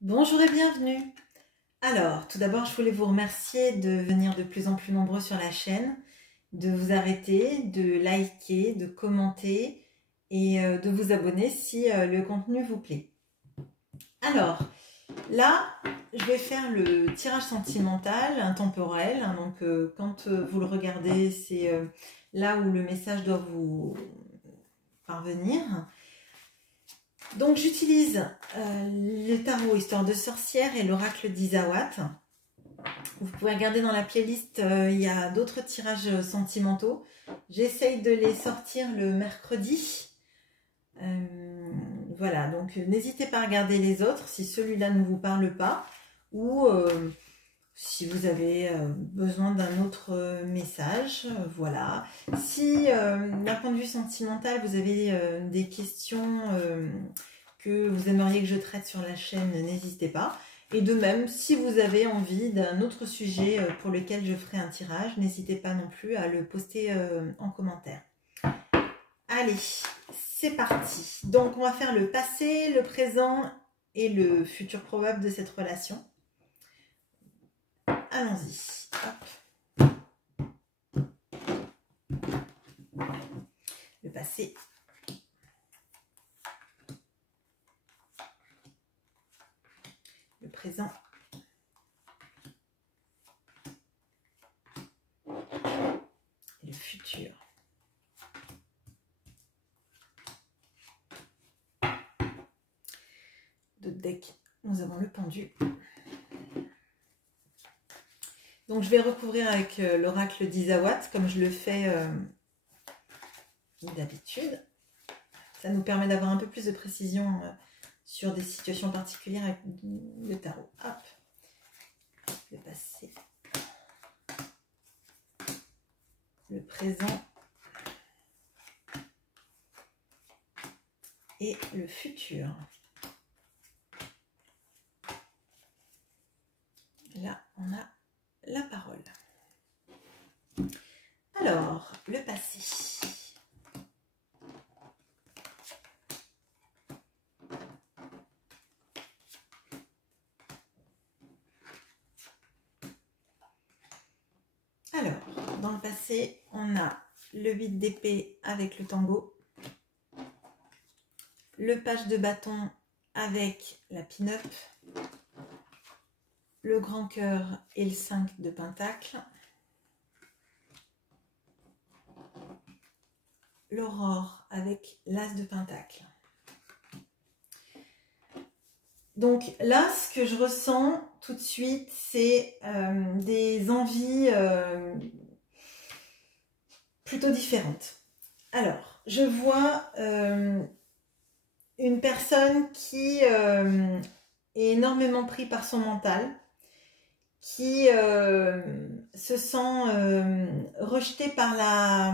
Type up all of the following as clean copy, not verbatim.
Bonjour et bienvenue. Alors, tout d'abord, je voulais vous remercier de venir de plus en plus nombreux sur la chaîne, de vous arrêter, de liker, de commenter et de vous abonner si le contenu vous plaît. Alors, là, je vais faire le tirage sentimental intemporel. Donc, quand vous le regardez, c'est là où le message doit vous parvenir. Donc j'utilise le tarot Histoire de sorcière et l'oracle d'Isawat. Vous pouvez regarder dans la playlist, il y a d'autres tirages sentimentaux. J'essaye de les sortir le mercredi. Voilà, donc n'hésitez pas à regarder les autres si celui-là ne vous parle pas ou si vous avez besoin d'un autre message. Voilà. Si d'un point de vue sentimental, vous avez des questions que vous aimeriez que je traite sur la chaîne, n'hésitez pas. Et de même, si vous avez envie d'un autre sujet pour lequel je ferai un tirage, n'hésitez pas non plus à le poster en commentaire. Allez, c'est parti. Donc, on va faire le passé, le présent et le futur probable de cette relation. Allons-y. Le passé. Le présent. Et le futur. De deck, nous avons le pendu. Donc je vais recouvrir avec l'oracle d'Isawat comme je le fais d'habitude. Ça nous permet d'avoir un peu plus de précision sur des situations particulières avec le tarot. Hop, le passé, le présent et le futur. Là, on a la parole. Alors, le passé. Alors, dans le passé, on a le 8 d'épée avec le tango, le page de bâton avec la pin-up, le grand cœur et le 5 de pentacle, l'aurore avec l'as de pentacle. Donc là, ce que je ressens tout de suite, c'est des envies plutôt différentes. Alors, je vois une personne qui est énormément pris par son mental, qui se sent rejetée par la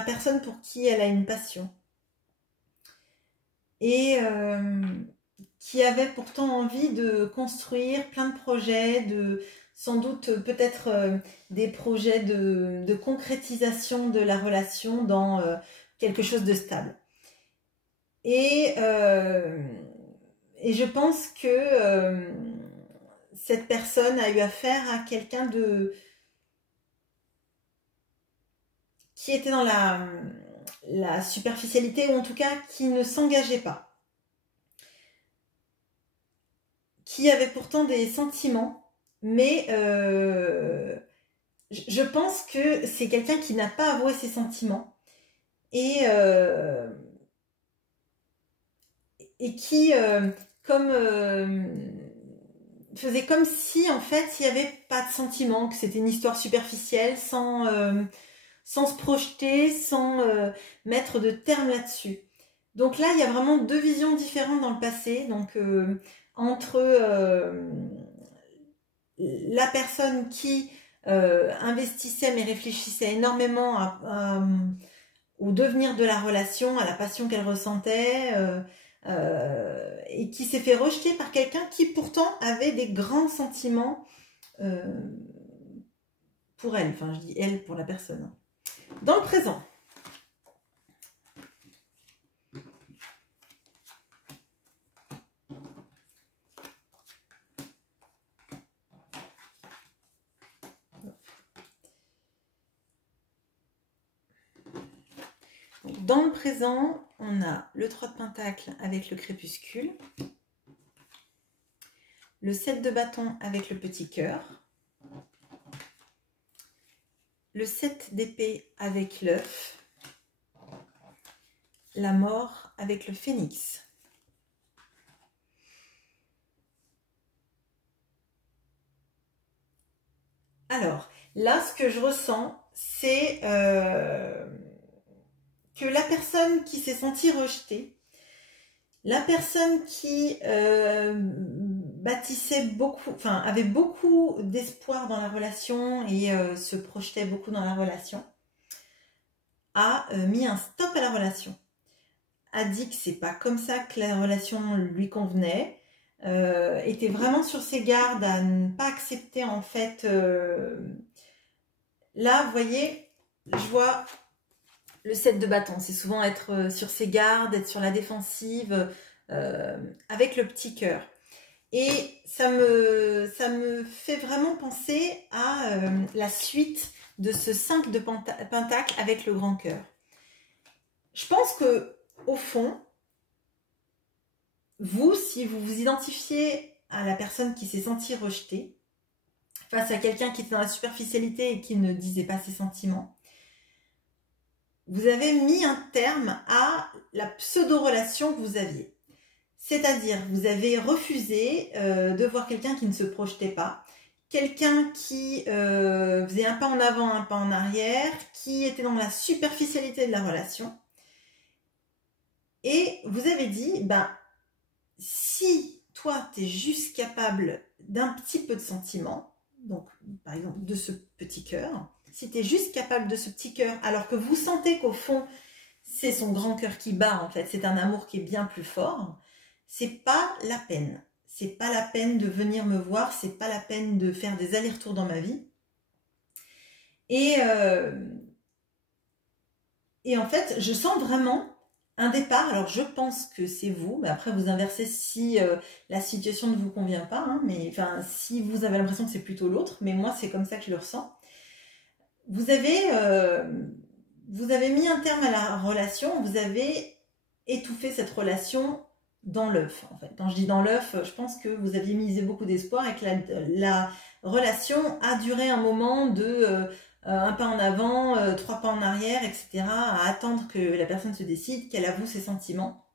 personne pour qui elle a une passion. Et qui avait pourtant envie de construire plein de projets, sans doute peut-être des projets de concrétisation de la relation dans quelque chose de stable. Et je pense que cette personne a eu affaire à quelqu'un qui était dans la superficialité, ou en tout cas qui ne s'engageait pas. Qui avait pourtant des sentiments, mais je pense que c'est quelqu'un qui n'a pas avoué ses sentiments et qui faisait comme si en fait il n'y avait pas de sentiments, que c'était une histoire superficielle sans se projeter, sans mettre de termes là-dessus. Donc là, il y a vraiment deux visions différentes dans le passé. Donc entre la personne qui investissait mais réfléchissait énormément au devenir de la relation, à la passion qu'elle ressentait, et qui s'est fait rejeter par quelqu'un qui pourtant avait des grands sentiments pour elle. Enfin, je dis elle pour la personne. Dans le présent. dans le présent, on a le 3 de Pentacle avec le crépuscule, le 7 de bâton avec le petit cœur, le 7 d'épée avec l'œuf, la mort avec le phénix. Alors, là, ce que je ressens, c'est que la personne qui s'est sentie rejetée, la personne qui bâtissait beaucoup, enfin, avait beaucoup d'espoir dans la relation et se projetait beaucoup dans la relation, a mis un stop à la relation. A dit que c'est pas comme ça que la relation lui convenait, était vraiment sur ses gardes à ne pas accepter en fait. Là, vous voyez, je vois le 7 de bâton, c'est souvent être sur ses gardes, être sur la défensive, avec le petit cœur. Et ça me fait vraiment penser à la suite de ce 5 de Pentacle avec le grand cœur. Je pense que au fond, vous, si vous vous identifiez à la personne qui s'est sentie rejetée, face à quelqu'un qui était dans la superficialité et qui ne disait pas ses sentiments, vous avez mis un terme à la pseudo-relation que vous aviez. C'est-à-dire, vous avez refusé de voir quelqu'un qui ne se projetait pas, quelqu'un qui faisait un pas en avant, un pas en arrière, qui était dans la superficialité de la relation. Et vous avez dit, ben, si toi, tu es juste capable d'un petit peu de sentiment, donc par exemple de ce petit cœur, si tu es juste capable de ce petit cœur, alors que vous sentez qu'au fond, c'est son grand cœur qui bat, en fait, c'est un amour qui est bien plus fort, c'est pas la peine. C'est pas la peine de venir me voir, c'est pas la peine de faire des allers-retours dans ma vie. Et en fait, je sens vraiment un départ. Alors, je pense que c'est vous, mais après, vous inversez si la situation ne vous convient pas. Hein, mais enfin, si vous avez l'impression que c'est plutôt l'autre, mais moi, c'est comme ça que je le ressens. Vous avez mis un terme à la relation, vous avez étouffé cette relation dans l'œuf. En fait. Quand je dis dans l'œuf, je pense que vous aviez misé beaucoup d'espoir et que la relation a duré un moment de un pas en avant, 3 pas en arrière, etc. à attendre que la personne se décide, qu'elle avoue ses sentiments.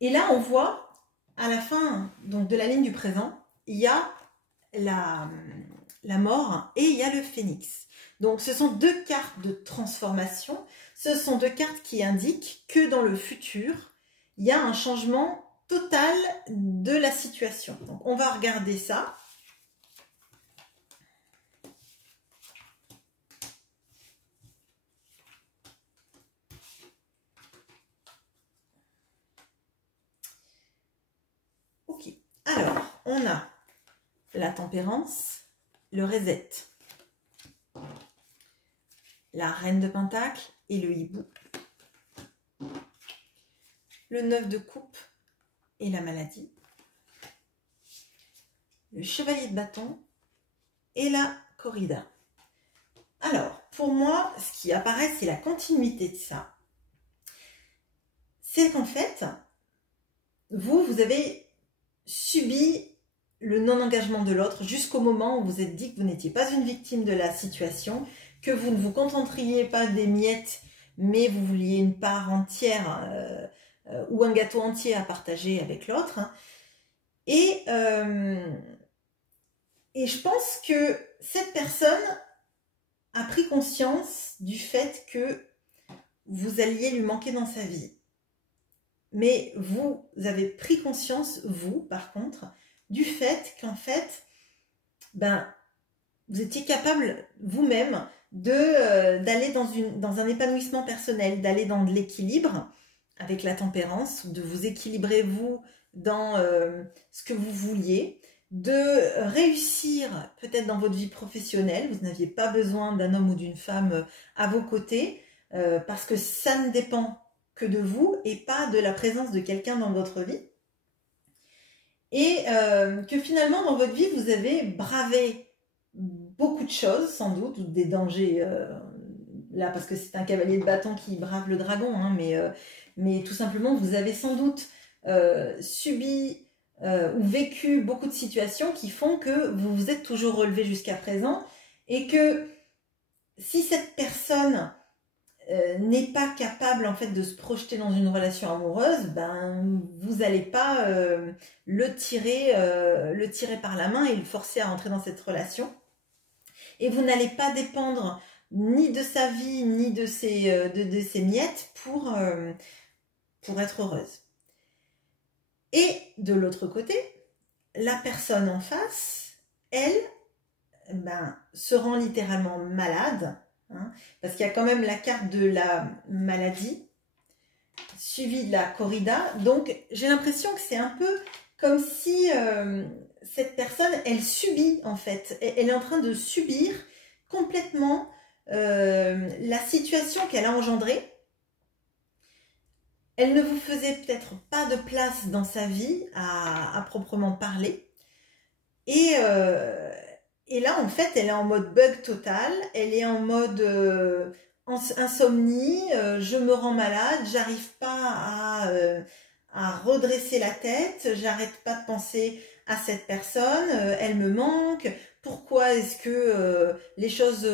Et là, on voit, à la fin donc, de la ligne du présent, il y a la mort et il y a le phénix. Donc, ce sont 2 cartes de transformation. Ce sont 2 cartes qui indiquent que dans le futur, il y a un changement total de la situation. Donc, on va regarder ça. Ok. Alors, on a la tempérance, le reset, la reine de pentacle et le hibou, le 9 de coupe et la maladie, le chevalier de bâton et la corrida. Alors, pour moi, ce qui apparaît, c'est la continuité de ça. C'est qu'en fait, vous avez subi le non-engagement de l'autre jusqu'au moment où vous êtes dit que vous n'étiez pas une victime de la situation, que vous ne vous contenteriez pas des miettes, mais vous vouliez une part entière ou un gâteau entier à partager avec l'autre. Et je pense que cette personne a pris conscience du fait que vous alliez lui manquer dans sa vie. Mais vous avez pris conscience, vous, par contre, du fait qu'en fait, ben, vous étiez capable vous-même d'aller dans un épanouissement personnel, d'aller dans de l'équilibre avec la tempérance, de vous équilibrer vous dans ce que vous vouliez, de réussir peut-être dans votre vie professionnelle. Vous n'aviez pas besoin d'un homme ou d'une femme à vos côtés parce que ça ne dépend que de vous et pas de la présence de quelqu'un dans votre vie. Et que finalement, dans votre vie, vous avez bravé beaucoup de choses, sans doute, des dangers là parce que c'est un cavalier de bâton qui brave le dragon, hein, mais tout simplement vous avez sans doute subi ou vécu beaucoup de situations qui font que vous vous êtes toujours relevé jusqu'à présent et que si cette personne n'est pas capable en fait de se projeter dans une relation amoureuse, ben vous n'allez pas le tirer par la main et le forcer à entrer dans cette relation. Et vous n'allez pas dépendre ni de sa vie ni de ses miettes pour être heureuse. Et de l'autre côté, la personne en face, elle, ben, se rend littéralement malade, hein, parce qu'il y a quand même la carte de la maladie, suivie de la corrida. Donc, j'ai l'impression que c'est un peu comme si cette personne, elle subit en fait. Elle est en train de subir complètement la situation qu'elle a engendrée. Elle ne vous faisait peut-être pas de place dans sa vie à proprement parler. Et là, en fait, elle est en mode bug total. Elle est en mode insomnie. Je me rends malade. J'arrive pas à redresser la tête. J'arrête pas de penser à cette personne. Elle me manque. Pourquoi est-ce que les choses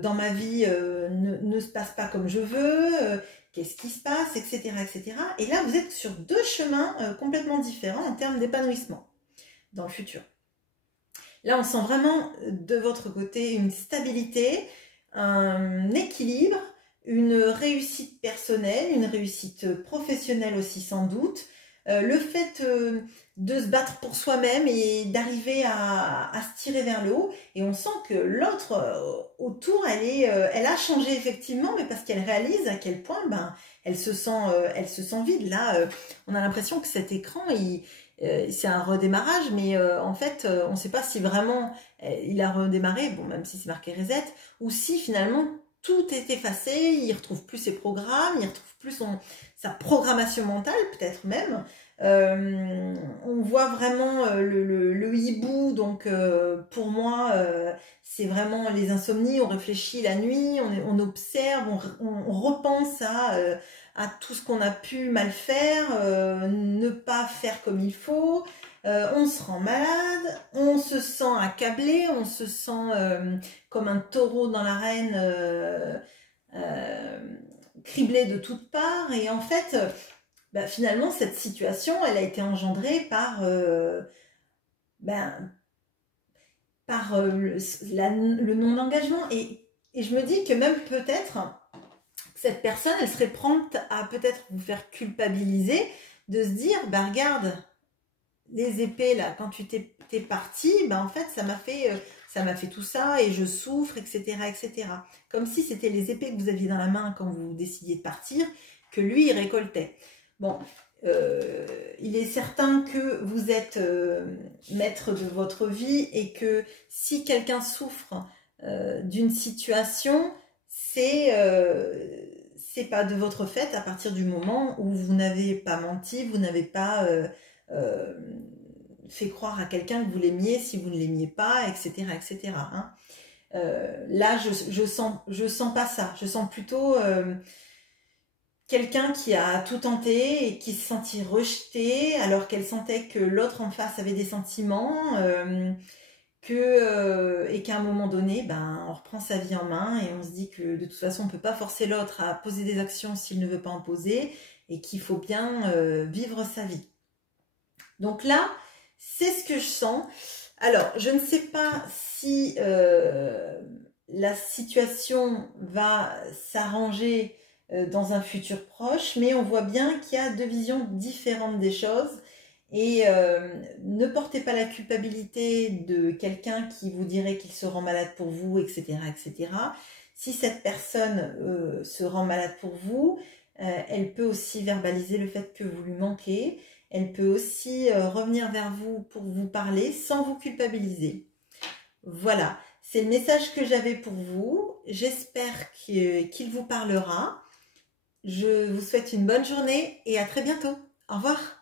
dans ma vie ne se passent pas comme je veux? Qu'est-ce qui se passe, etc., etc. Et là, vous êtes sur deux chemins complètement différents en termes d'épanouissement dans le futur. Là, on sent vraiment de votre côté une stabilité, un équilibre, une réussite personnelle, une réussite professionnelle aussi sans doute. Le fait de se battre pour soi-même et d'arriver à se tirer vers le haut. Et on sent que l'autre autour, elle a changé effectivement, mais parce qu'elle réalise à quel point elle se sent vide. Là, on a l'impression que cet écran, c'est un redémarrage, mais en fait, on ne sait pas si vraiment il a redémarré, bon, même si c'est marqué reset, ou si finalement tout est effacé, il ne retrouve plus ses programmes, il ne retrouve plus sa programmation mentale, peut-être même. On voit vraiment le hibou, donc pour moi, c'est vraiment les insomnies, on réfléchit la nuit, on observe, on repense à tout ce qu'on a pu mal faire, ne pas faire comme il faut, on se rend malade, on se sent accablé, on se sent comme un taureau dans l'arène, criblé de toutes parts, et en fait, finalement, cette situation, elle a été engendrée par le non-engagement, et je me dis que même peut-être cette personne, elle serait prompte à peut-être vous faire culpabiliser, de se dire, regarde, les épées, là, quand tu t'es parti, en fait, ça m'a fait tout ça, et je souffre, etc., etc. Comme si c'était les épées que vous aviez dans la main quand vous décidiez de partir, que lui, il récoltait. Bon, il est certain que vous êtes maître de votre vie, et que si quelqu'un souffre d'une situation, c'est pas de votre fait à partir du moment où vous n'avez pas menti, vous n'avez pas fait croire à quelqu'un que vous l'aimiez si vous ne l'aimiez pas, etc., etc. Hein. Là, je sens pas ça. Je sens plutôt quelqu'un qui a tout tenté et qui se sentit rejeté alors qu'elle sentait que l'autre en face avait des sentiments, et qu'à un moment donné, on reprend sa vie en main et on se dit que de toute façon, on ne peut pas forcer l'autre à poser des actions s'il ne veut pas en poser, et qu'il faut bien vivre sa vie. Donc là, c'est ce que je sens. Alors, je ne sais pas si la situation va s'arranger dans un futur proche, mais on voit bien qu'il y a deux visions différentes des choses. Et ne portez pas la culpabilité de quelqu'un qui vous dirait qu'il se rend malade pour vous, etc., etc. Si cette personne se rend malade pour vous, elle peut aussi verbaliser le fait que vous lui manquez. Elle peut aussi revenir vers vous pour vous parler sans vous culpabiliser. Voilà, c'est le message que j'avais pour vous. J'espère qu'il vous parlera. Je vous souhaite une bonne journée et à très bientôt. Au revoir.